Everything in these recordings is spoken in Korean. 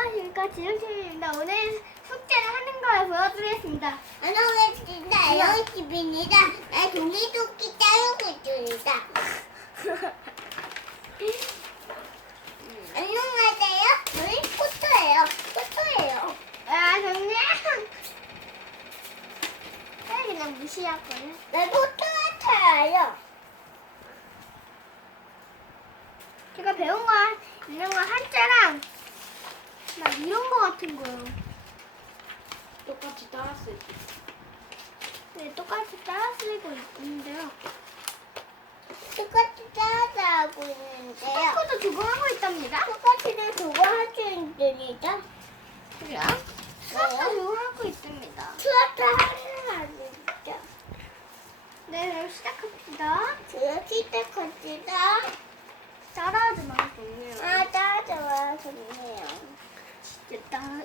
안녕하십 지영쌤입니다 오늘 숙제를 하는 걸 보여드리겠습니다 안녕하십니영쌤입니다나 종이조끼 짜는 것입니다 안녕하세요 저희 포터예요 포터예요 안녕 저희 그냥 무시하거요내 포터 같아요 제가 배운 거 있는 거 한자랑 나 이런 거 같은 거요. 똑같이 따라 쓰고. 네, 똑같이 따라 쓰고 있는데요. 똑같이 따라 하고 있는데요. 똑같이 두고 하고 있답니다. 똑같이 두고 네, 할수 있습니다. 그래요? 수학도 그래. 두고 네. 하고 있습니다. 수학도 하려고 하죠. 네, 시작합시다. 네, 시작합시다. 시작합시다. 따라하지 말고 있 아,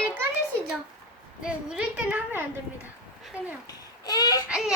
빨리 끊으시죠. 네, 우릴 때는 하면 안 됩니다. 하면. 에? 아니.